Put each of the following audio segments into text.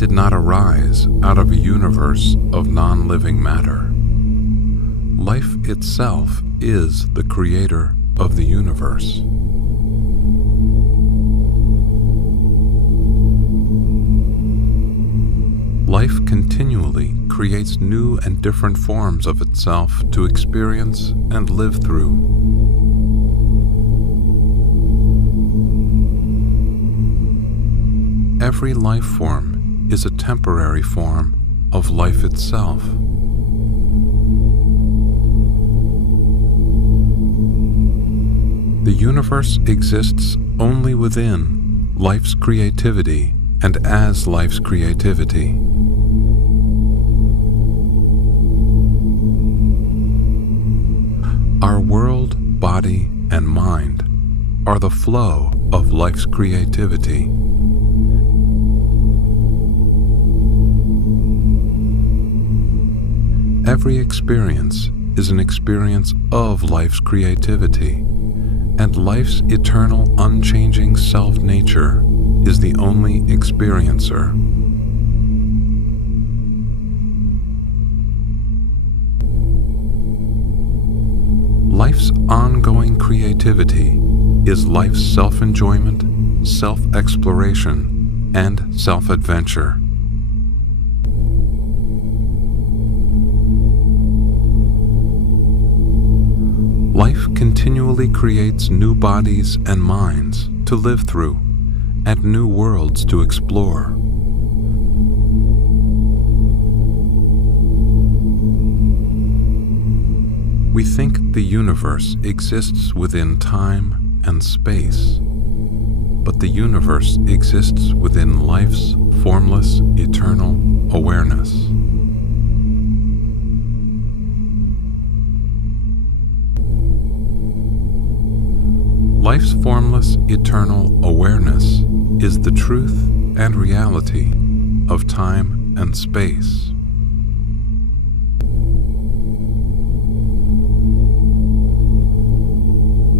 did not arise out of a universe of non-living matter. Life itself is the creator of the universe. Life continually creates new and different forms of itself to experience and live through. Every life form is a temporary form of life itself. The universe exists only within life's creativity and as life's creativity. Our world, body, and mind are the flow of life's creativity. Every experience is an experience of life's creativity, and life's eternal, unchanging self-nature is the only experiencer. Life's ongoing creativity is life's self-enjoyment, self-exploration, and self-adventure. Life continually creates new bodies and minds to live through, and new worlds to explore. We think the universe exists within time and space, but the universe exists within life's formless, eternal awareness. Life's formless, eternal awareness is the truth and reality of time and space.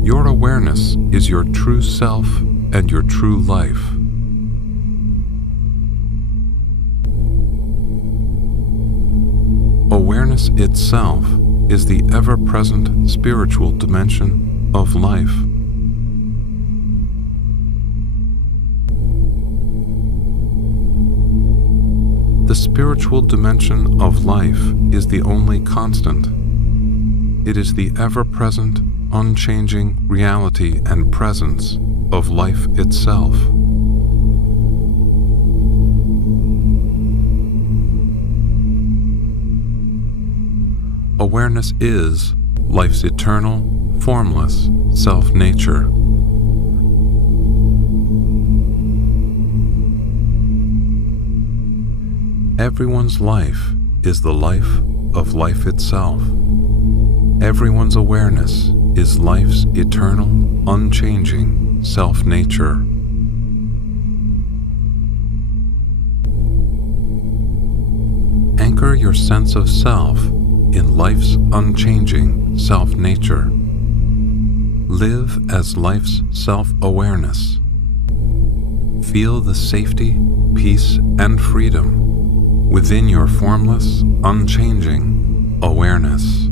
Your awareness is your true self and your true life. Awareness itself is the ever-present spiritual dimension of life. The spiritual dimension of life is the only constant. It is the ever-present, unchanging reality and presence of life itself. Awareness is life's eternal, formless self-nature. Everyone's life is the life of life itself. Everyone's awareness is life's eternal, unchanging self-nature. Anchor your sense of self in life's unchanging self-nature. Live as life's self-awareness. Feel the safety, peace, and freedom within your formless, unchanging awareness.